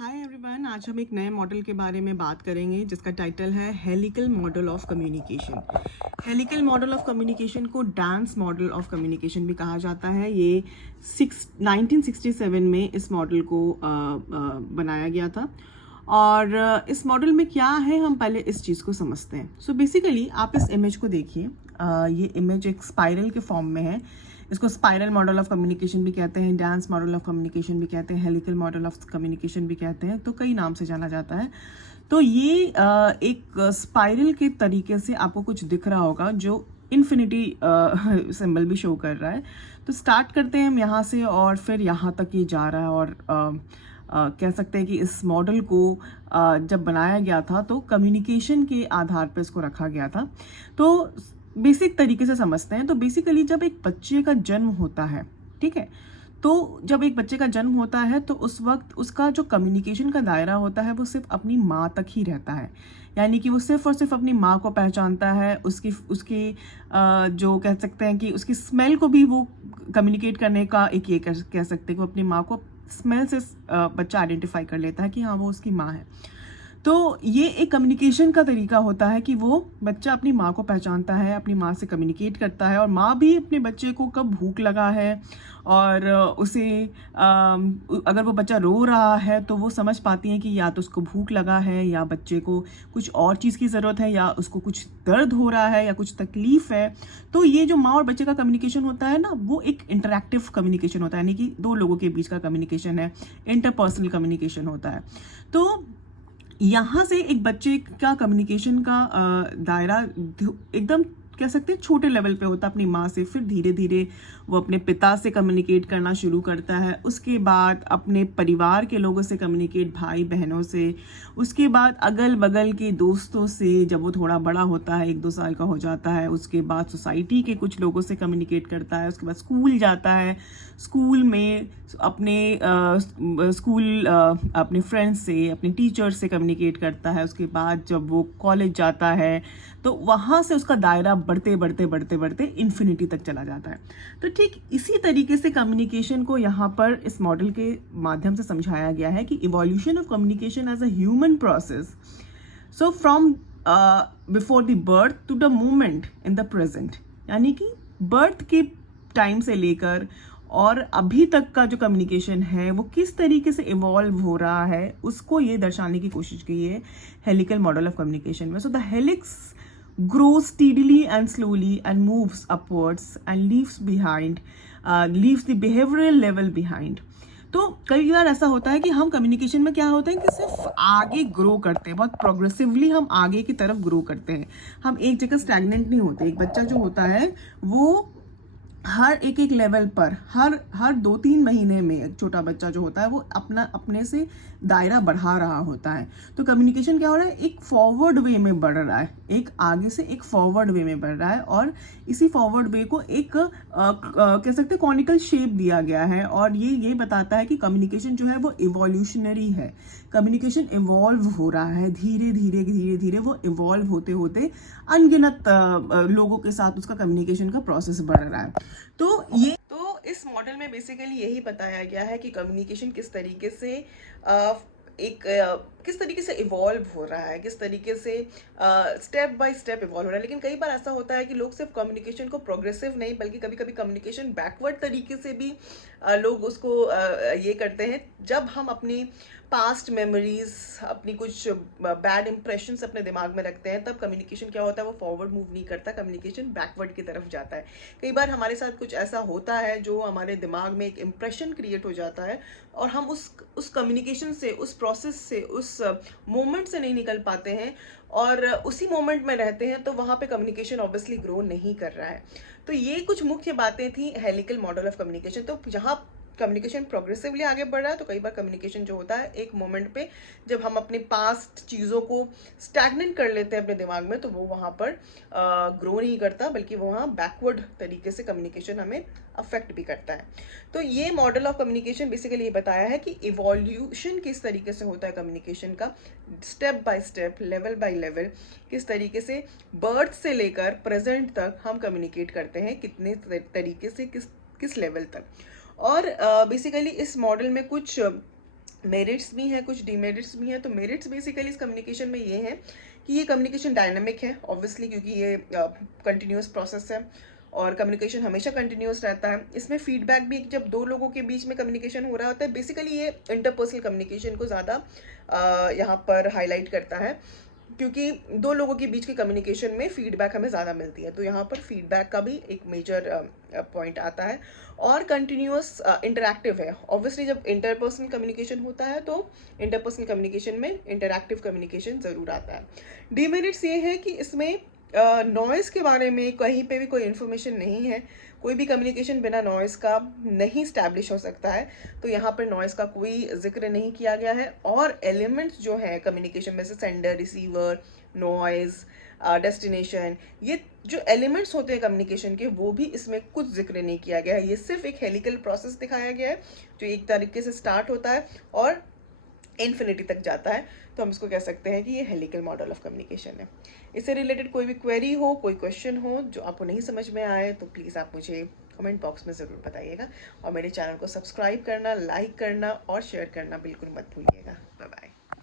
Hi everyone, आज हम एक नए मॉडल के बारे में बात करेंगे जिसका टाइटल है helical model of communication. Helical model of communication को डांस मॉडल ऑफ कम्युनिकेशन भी कहा जाता है। ये 1967 में इस मॉडल को बनाया गया था। और इस मॉडल में क्या है, हम पहले इस चीज़ को समझते हैं। सो बेसिकली आप इस इमेज को देखिए। ये इमेज एक स्पाइरल के फॉर्म में है। इसको स्पाइरल मॉडल ऑफ कम्युनिकेशन भी कहते हैं, डांस मॉडल ऑफ कम्युनिकेशन भी कहते हैं, हेलिकल मॉडल ऑफ कम्युनिकेशन भी कहते हैं, तो कई नाम से जाना जाता है। तो ये एक स्पाइरल के तरीके से आपको कुछ दिख रहा होगा जो इन्फिनिटी सिंबल भी शो कर रहा है। तो स्टार्ट करते हैं हम यहाँ से और फिर यहाँ तक ये जा रहा है। और कह सकते हैं कि इस मॉडल को जब बनाया गया था तो कम्युनिकेशन के आधार पर इसको रखा गया था। तो बेसिक तरीके से समझते हैं। तो बेसिकली जब एक बच्चे का जन्म होता है, ठीक है, तो जब एक बच्चे का जन्म होता है तो उस वक्त उसका जो कम्युनिकेशन का दायरा होता है वो सिर्फ अपनी माँ तक ही रहता है। यानी कि वो सिर्फ और सिर्फ अपनी माँ को पहचानता है। उसकी जो कह सकते हैं कि उसकी स्मेल को भी वो कम्युनिकेट करने का एक ये कह सकते हैं कि वो अपनी माँ को स्मेल से बच्चा आइडेंटिफाई कर लेता है कि हाँ वो उसकी माँ है। तो ये एक कम्युनिकेशन का तरीका होता है कि वो बच्चा अपनी माँ को पहचानता है, अपनी माँ से कम्युनिकेट करता है, और माँ भी अपने बच्चे को कब भूख लगा है और उसे अगर वो बच्चा रो रहा है तो वो समझ पाती हैं कि या तो उसको भूख लगा है या बच्चे को कुछ और चीज़ की ज़रूरत है या उसको कुछ दर्द हो रहा है या कुछ तकलीफ़ है। तो ये जो माँ और बच्चे का कम्युनिकेशन होता है ना, वो एक इंटरैक्टिव कम्युनिकेशन होता है, यानी कि दो लोगों के बीच का कम्युनिकेशन है, इंटरपर्सनल कम्युनिकेशन होता है। तो यहाँ से एक बच्चे का कम्युनिकेशन का दायरा एकदम कह सकते हैं छोटे लेवल पे होता है अपनी माँ से। फिर धीरे धीरे वो अपने पिता से कम्युनिकेट करना शुरू करता है, उसके बाद अपने परिवार के लोगों से कम्युनिकेट, भाई बहनों से, उसके बाद अगल बगल के दोस्तों से। जब वो थोड़ा बड़ा होता है, 1-2 साल का हो जाता है, उसके बाद सोसाइटी के कुछ लोगों से कम्युनिकेट करता है। उसके बाद स्कूल जाता है, स्कूल में अपने फ्रेंड्स से, अपने टीचर से कम्युनिकेट करता है। उसके बाद जब वो कॉलेज जाता है तो वहाँ से उसका दायरा बढ़ते बढ़ते बढ़ते बढ़ते इन्फिनिटी तक चला जाता है। तो ठीक इसी तरीके से कम्युनिकेशन को यहाँ पर इस मॉडल के माध्यम से समझाया गया है कि evolution of communication as a human process, so from before the birth to the moment in the present. यानी कि बर्थ के टाइम से लेकर और अभी तक का जो कम्युनिकेशन है वो किस तरीके से इवॉल्व हो रहा है, उसको ये दर्शाने की कोशिश की है हेलिकल मॉडल ऑफ कम्युनिकेशन में। So the helix grows steadily and slowly and moves upwards and leaves the behavioral level behind. तो कई बार ऐसा होता है कि हम कम्युनिकेशन में क्या होता है कि सिर्फ आगे ग्रो करते हैं, बहुत प्रोग्रेसिवली हम आगे की तरफ ग्रो करते हैं। हम एक जगह स्टैग्नेंट नहीं होते। एक बच्चा जो होता है वो हर एक लेवल पर हर 2-3 महीने में एक छोटा बच्चा जो होता है वो अपने से दायरा बढ़ा रहा होता है। तो कम्युनिकेशन क्या हो रहा है, एक फॉरवर्ड वे में बढ़ रहा है, एक आगे से एक फॉरवर्ड वे में बढ़ रहा है। और इसी फॉरवर्ड वे को एक कह सकते हैं कॉनिकल शेप दिया गया है। और ये बताता है कि कम्युनिकेशन जो है वो इवोल्यूशनरी है। कम्युनिकेशन इवॉल्व हो रहा है, धीरे धीरे धीरे धीरे वो इवॉल्व होते होते अनगिनत लोगों के साथ उसका कम्युनिकेशन का प्रोसेस बढ़ रहा है। तो इस मॉडल में बेसिकली यही बताया गया है कि कम्युनिकेशन किस तरीके से किस तरीके से इवॉल्व हो रहा है, किस तरीके से स्टेप बाय स्टेप इवॉल्व हो रहा है। लेकिन कई बार ऐसा होता है कि लोग सिर्फ कम्युनिकेशन को प्रोग्रेसिव नहीं बल्कि कभी कभी कम्युनिकेशन बैकवर्ड तरीके से भी लोग उसको ये करते हैं। जब हम अपनी पास्ट मेमोरीज, अपनी कुछ बैड इंप्रेशंस अपने दिमाग में रखते हैं, तब कम्युनिकेशन क्या होता है वो फॉरवर्ड मूव नहीं करता, कम्युनिकेशन बैकवर्ड की तरफ जाता है। कई बार हमारे साथ कुछ ऐसा होता है जो हमारे दिमाग में एक इम्प्रेशन क्रिएट हो जाता है और हम उस कम्युनिकेशन से, उस प्रोसेस से, उस मोमेंट से नहीं निकल पाते हैं और उसी मोमेंट में रहते हैं। तो वहाँ पे कम्युनिकेशन ऑब्वियसली ग्रो नहीं कर रहा है। तो ये कुछ मुख्य बातें थी हेलिकल मॉडल ऑफ कम्युनिकेशन। तो जहाँ कम्युनिकेशन प्रोग्रेसिवली आगे बढ़ रहा है, तो कई बार कम्युनिकेशन जो होता है एक मोमेंट पे जब हम अपने पास्ट चीज़ों को स्टैग्नेंट कर लेते हैं अपने दिमाग में, तो वो वहाँ पर ग्रो नहीं करता बल्कि वो वहाँ बैकवर्ड तरीके से कम्युनिकेशन हमें अफेक्ट भी करता है। तो ये मॉडल ऑफ कम्युनिकेशन बेसिकली ये बताया है कि इवोल्यूशन किस तरीके से होता है कम्युनिकेशन का, step by step, level by level, किस तरीके से बर्थ से लेकर प्रेजेंट तक हम कम्युनिकेट करते हैं, कितने तरीके से, किस लेवल तक। और बेसिकली इस मॉडल में कुछ मेरिट्स भी हैं, कुछ डीमेरिट्स भी हैं। तो मेरिट्स बेसिकली इस कम्युनिकेशन में ये हैं कि ये कम्युनिकेशन डायनामिक है ऑब्वियसली, क्योंकि ये कंटिन्यूस प्रोसेस है और कम्युनिकेशन हमेशा कंटिन्यूस रहता है। इसमें फीडबैक भी, जब दो लोगों के बीच में कम्युनिकेशन हो रहा होता है, बेसिकली ये इंटरपर्सनल कम्युनिकेशन को ज़्यादा यहाँ पर हाईलाइट करता है, क्योंकि दो लोगों के बीच के कम्युनिकेशन में फीडबैक हमें ज़्यादा मिलती है। तो यहाँ पर फीडबैक का भी एक मेजर पॉइंट आता है। और कंटिन्यूअस इंटरैक्टिव है ऑब्वियसली। जब इंटरपर्सनल कम्युनिकेशन होता है तो इंटरपर्सनल कम्युनिकेशन में इंटरैक्टिव कम्युनिकेशन ज़रूर आता है। डीमेरिट्स ये है कि इसमें नॉइज़ के बारे में कहीं पे भी कोई इन्फॉर्मेशन नहीं है। कोई भी कम्युनिकेशन बिना नॉइज़ का नहीं स्टैब्लिश हो सकता है। तो यहाँ पर नॉइज़ का कोई जिक्र नहीं किया गया है। और एलिमेंट्स जो है कम्युनिकेशन में से सेंडर, रिसीवर, नॉइज़, डेस्टिनेशन, ये जो एलिमेंट्स होते हैं कम्युनिकेशन के, वो भी इसमें कुछ जिक्र नहीं किया गया है। ये सिर्फ एक हेलिकल प्रोसेस दिखाया गया है जो एक तरीके से स्टार्ट होता है और इन्फिनिटी तक जाता है। तो हम इसको कह सकते हैं कि ये हेलिकल मॉडल ऑफ कम्युनिकेशन है। इससे रिलेटेड कोई भी क्वेरी हो, कोई क्वेश्चन हो जो आपको नहीं समझ में आए, तो प्लीज़ आप मुझे कमेंट बॉक्स में ज़रूर बताइएगा। और मेरे चैनल को सब्सक्राइब करना, लाइक करना और शेयर करना बिल्कुल मत भूलिएगा। Bye bye.